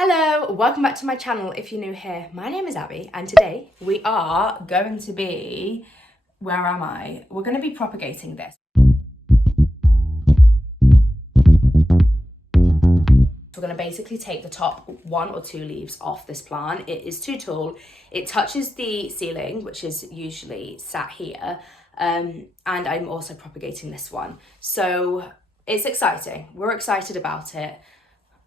Hello, welcome back to my channel if you're new here. My name is Abby and today we are going to be, where am I? We're going to be propagating this. We're going to basically take the top 1 or 2 leaves off this plant. It is too tall. It touches the ceiling, which is usually sat here. And I'm also propagating this one. So it's exciting. We're excited about it.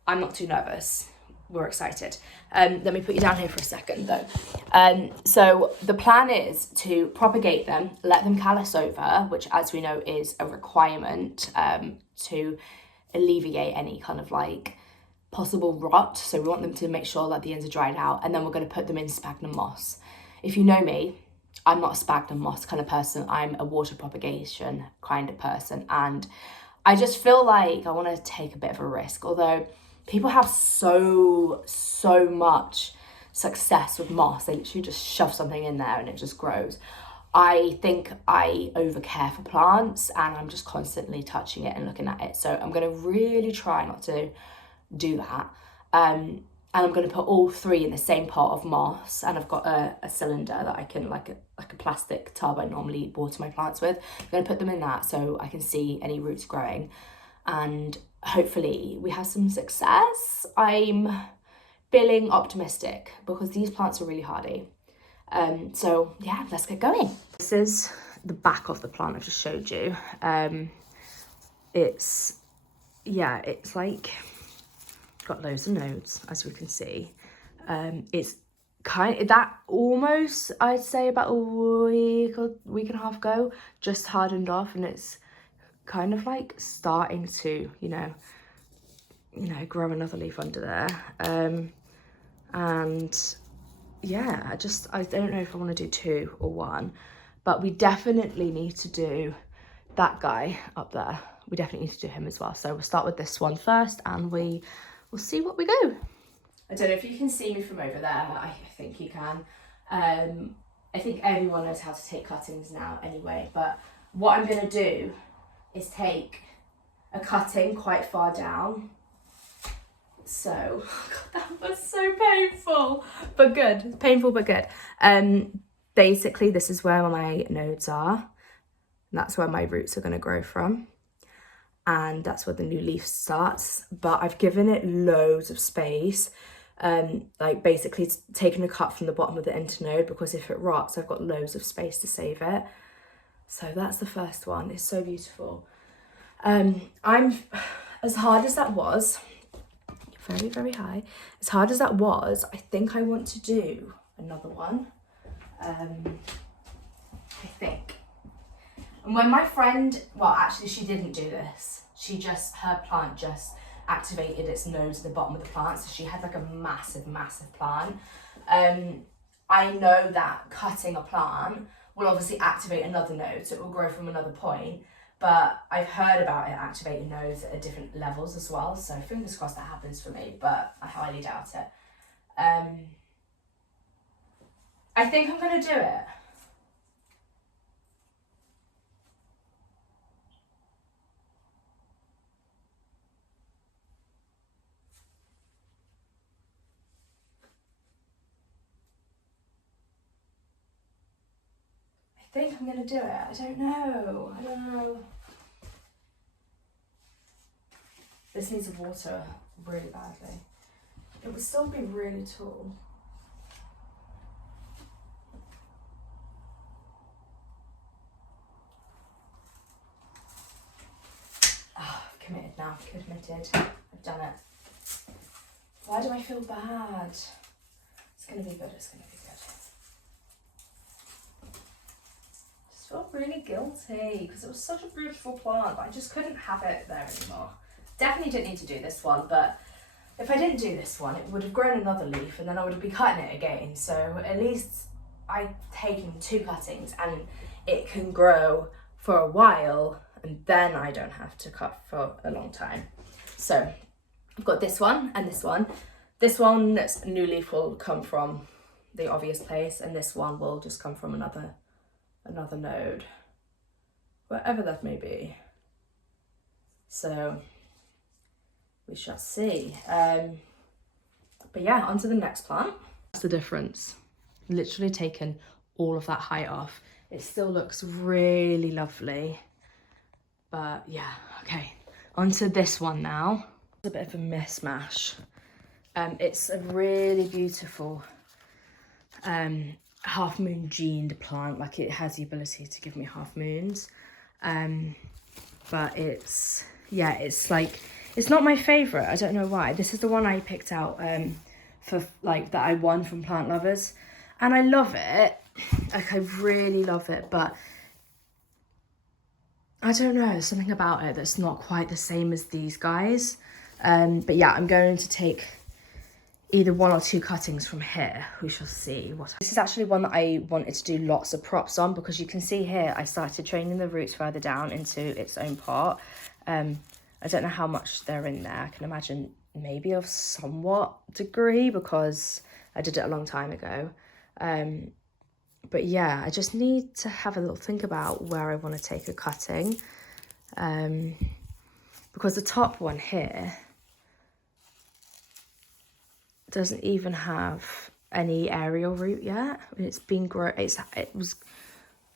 I'm not too nervous. We're excited. Let me put you down here for a second though. So the plan is to propagate them, let them callus over, which as we know is a requirement to alleviate any kind of like possible rot. So we want them to make sure that the ends are dried out, and then we're going to put them in sphagnum moss. If you know me, I'm not a sphagnum moss kind of person. I'm a water propagation kind of person, and I just feel like I want to take a bit of a risk, although people have so much success with moss. They literally just shove something in there and it just grows. I think I overcare for plants and I'm just constantly touching it and looking at it. So I'm going to really try not to do that. And I'm going to put all 3 in the same pot of moss, and I've got a cylinder that I can, like a plastic tub I normally water my plants with. I'm going to put them in that so I can see any roots growing, and hopefully we have some success. I'm feeling optimistic because these plants are really hardy. So yeah, let's get going. This is the back of the plant I've just showed you. It's like got loads of nodes, as we can see. It's kind of that almost, I'd say about a week and a half ago, just hardened off, and it's kind of like starting to, you know, grow another leaf under there. And yeah, I don't know if I want to do 2 or 1, but we definitely need to do that guy up there. We definitely need to do him as well. So we'll start with this one first and we'll see what we go. I don't know if you can see me from over there. I think you can. I think everyone knows how to take cuttings now anyway, but what I'm going to do is take a cutting quite far down. So, God, that was so painful, but good. It's painful, but good. Basically, this is where my nodes are. That's where my roots are going to grow from. And that's where the new leaf starts. But I've given it loads of space. Like basically it's taken a cut from the bottom of the internode, because if it rots, I've got loads of space to save it. So that's the first one. It's so beautiful. I'm, as hard as that was, very, very high, as hard as that was, I think I want to do another one. I think. And when my friend, well, actually she didn't do this. Her plant just activated its nodes at the bottom of the plant. So she had like a massive plant. I know that cutting a plant will obviously activate another node, so it will grow from another point. But I've heard about it activating nodes at different levels as well. So fingers crossed that happens for me, but I highly doubt it. I think I'm going to do it. I think I'm going to do it. I don't know. This needs water really badly. It would still be really tall. Oh, I've committed now. Committed. I've done it. Why do I feel bad? It's going to be good. It's going to be good. I felt really guilty because it was such a beautiful plant, but I just couldn't have it there anymore. Definitely didn't need to do this one, but if I didn't do this one, it would have grown another leaf and then I would have been cutting it again. So at least I've taken 2 cuttings and it can grow for a while, and then I don't have to cut for a long time. So I've got this one and this one. This one's new leaf will come from the obvious place, and this one will just come from another node, wherever that may be. So we shall see. But yeah, on to the next plant. That's the difference. Literally taken all of that height off. It still looks really lovely. But yeah, okay. On to this one now. It's a bit of a mismatch. It's a really beautiful half moon gened plant. Like, it has the ability to give me half moons. But it's, yeah, it's like, it's not my favorite. I don't know why. This is the one I picked out for like, that I won from Plant Lovers, and I love it. Like, I really love it, but I don't know, there's something about it that's not quite the same as these guys. But yeah, I'm going to take either 1 or 2 cuttings from here. We shall see. This is actually one that I wanted to do lots of props on, because you can see here I started training the roots further down into its own pot. I don't know how much they're in there. I can imagine maybe of somewhat degree, because I did it a long time ago. But yeah, I just need to have a little think about where I want to take a cutting. Because the top one here doesn't even have any aerial root yet. It's been yeah,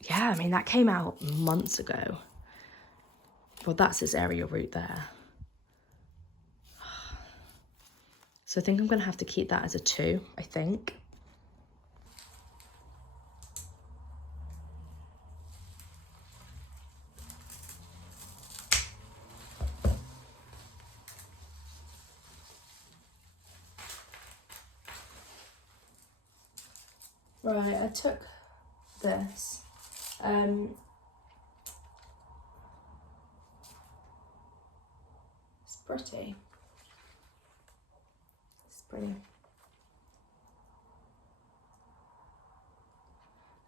I mean, that came out months ago. Well, that's its aerial root there. So I think I'm going to have to keep that as a 2, I think. Right, I took this. It's pretty. It's pretty.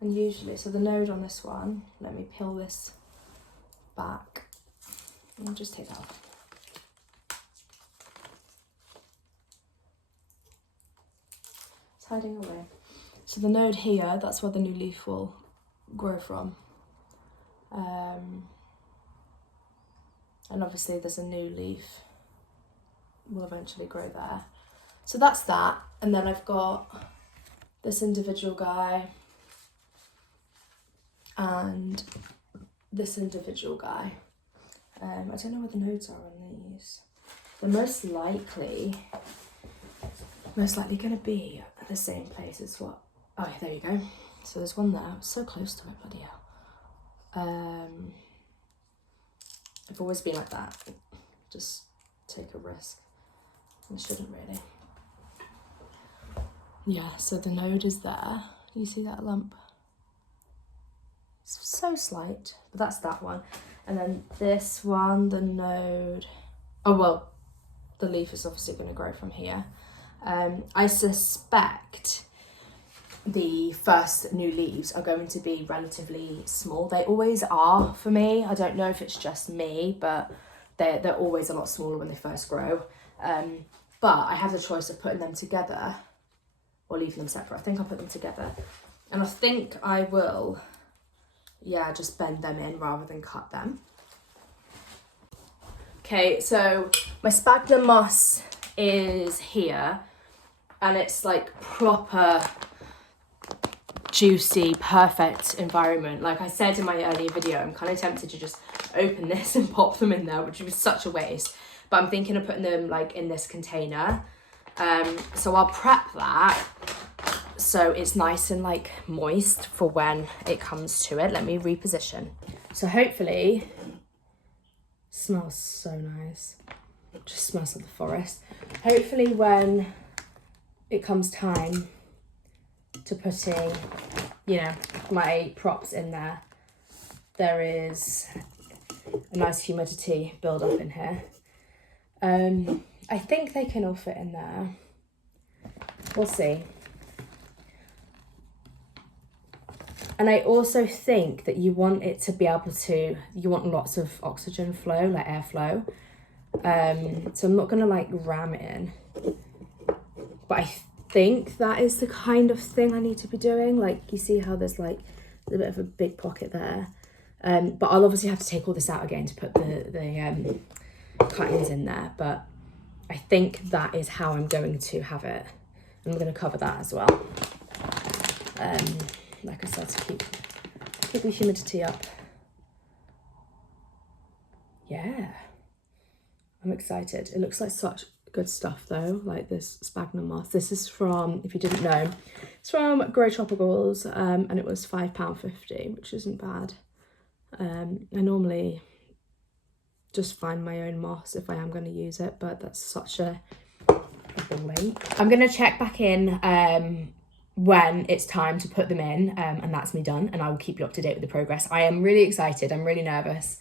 And usually, so the node on this one, let me peel this back. I'll just take that off. It's hiding away. So the node here, that's where the new leaf will grow from. And obviously there's a new leaf will eventually grow there. So that's that. And then I've got this individual guy and this individual guy. I don't know where the nodes are on these. They're most likely going to be at the same place as what. Oh, there you go. So there's one there. I'm so close to it, bloody hell. I've always been like that. Just take a risk. I shouldn't really. Yeah, so the node is there. Do you see that lump? It's so slight, but that's that one. And then this one, the node. Oh, well, the leaf is obviously going to grow from here. I suspect the first new leaves are going to be relatively small. They always are for me. I don't know if it's just me, but they're always a lot smaller when they first grow. But I have the choice of putting them together or leaving them separate. I think I'll put them together. And I think I will, yeah, just bend them in rather than cut them. Okay, so my sphagnum moss is here, and it's like proper juicy, perfect environment. Like I said in my earlier video, I'm kind of tempted to just open this and pop them in there, which was such a waste. But I'm thinking of putting them like in this container. So I'll prep that so it's nice and like moist for when it comes to it. Let me reposition. So hopefully, smells so nice. Just smells like the forest. Hopefully when it comes time to putting, you know, my props in there, there is a nice humidity build up in here. I think they can all fit in there. We'll see. And I also think that you want it to be able to, you want lots of oxygen flow, like airflow. So I'm not gonna like ram it in, but I think that is the kind of thing I need to be doing. Like you see how there's like a bit of a big pocket there. But I'll obviously have to take all this out again to put the cuttings in there. But I think that is how I'm going to have it. I'm going to cover that as well. Like I said, to keep the humidity up. Yeah, I'm excited. It looks like such good stuff though, like this sphagnum moss. This is from, if you didn't know, it's from Grow Tropicals, and it was £5.50, which isn't bad. I normally just find my own moss if I am going to use it, but that's such a ball ache. I'm going to check back in when it's time to put them in, and that's me done, and I will keep you up to date with the progress. I am really excited. I'm really nervous.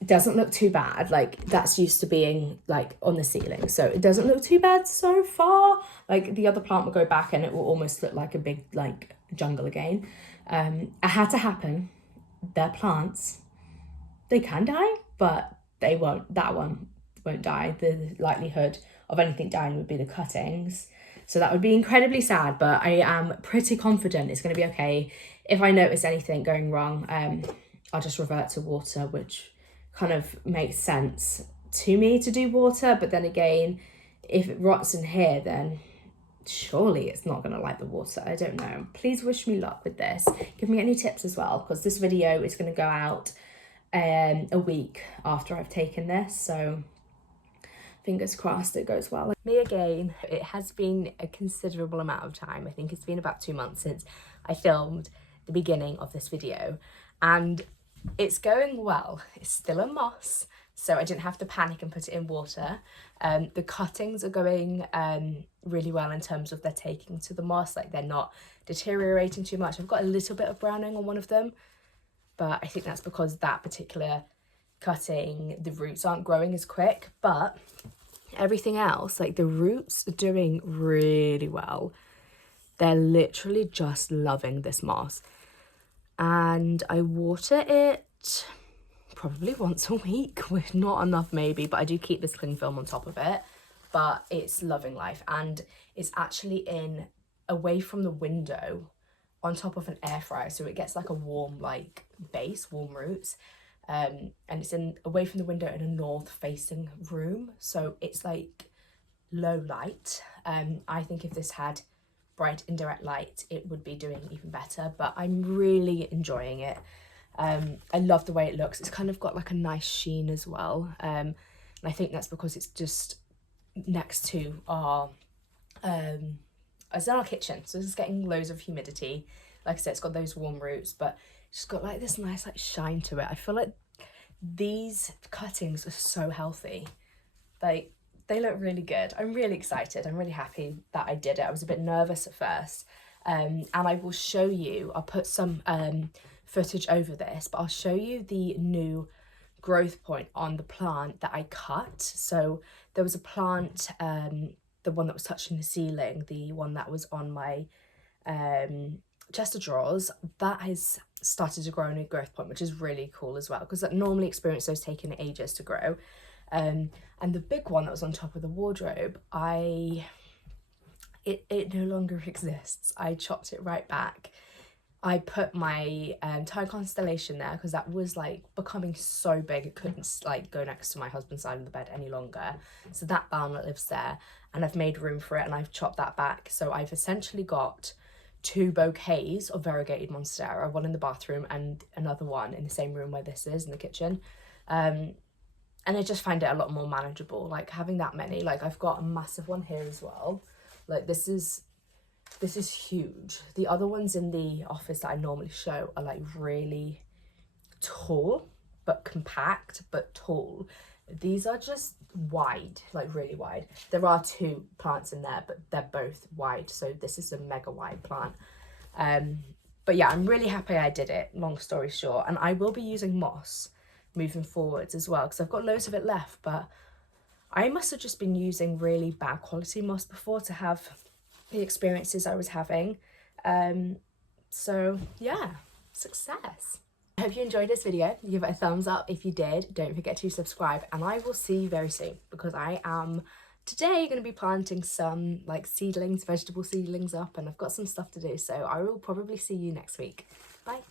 It doesn't look too bad. Like, that's used to being like on the ceiling, so it doesn't look too bad so far. Like, the other plant will go back and it will almost look like a big like jungle again. It had to happen. They're plants, they can die, but they won't. That one won't die. The likelihood of anything dying would be the cuttings, so that would be incredibly sad, but I am pretty confident it's going to be okay. If I notice anything going wrong, I'll just revert to water, which kind of makes sense to me to do water. But then again, if it rots in here, then surely it's not going to like the water. I don't know. Please wish me luck with this. Give me any tips as well, because this video is going to go out a week after I've taken this, so fingers crossed it goes well. Me again. It has been a considerable amount of time. I think it's been about 2 months since I filmed the beginning of this video, and it's going well. It's still a moss, so I didn't have to panic and put it in water. The cuttings are going really well in terms of they're taking to the moss, like they're not deteriorating too much. I've got a little bit of browning on one of them, but I think that's because that particular cutting, the roots aren't growing as quick. But everything else, like the roots are doing really well. They're literally just loving this moss. And I water it probably once a week, with not enough maybe, but I do keep this cling film on top of it. But it's loving life, and it's actually in away from the window on top of an air fryer, so it gets like a warm like base, warm roots, and it's in away from the window in a north facing room, so it's like low light. I think if this had bright indirect light, it would be doing even better, but I'm really enjoying it. I love the way it looks. It's kind of got like a nice sheen as well, and I think that's because it's just next to our it's in our kitchen, so it's getting loads of humidity. Like I said, it's got those warm roots, but it's just got like this nice like shine to it. I feel like these cuttings are so healthy. Like, they look really good. I'm really excited. I'm really happy that I did it. I was a bit nervous at first, and I will show you, I'll put some footage over this, but I'll show you the new growth point on the plant that I cut. So there was a plant, the one that was touching the ceiling, the one that was on my chest of drawers, that has started to grow a new growth point, which is really cool as well, because I normally experience those taking ages to grow. And the big one that was on top of the wardrobe, it no longer exists. I chopped it right back. I put my Thai constellation there because that was like becoming so big it couldn't like go next to my husband's side of the bed any longer. So that barnlet lives there, and I've made room for it, and I've chopped that back. So I've essentially got 2 bouquets of variegated Monstera, one in the bathroom and another one in the same room where this is, in the kitchen. And I just find it a lot more manageable, like having that many. Like, I've got a massive one here as well. Like, this is huge. The other ones in the office that I normally show are like really tall, but compact, but tall. These are just wide, like really wide. There are 2 plants in there, but they're both wide. So this is a mega wide plant. But yeah, I'm really happy I did it, long story short. And I will be using moss moving forwards as well, because I've got loads of it left, but I must have just been using really bad quality moss before to have the experiences I was having. So yeah, success. I hope you enjoyed this video. Give it a thumbs up if you did. Don't forget to subscribe, and I will see you very soon, because I am today going to be planting some like seedlings, vegetable seedlings up, and I've got some stuff to do, so I will probably see you next week. Bye.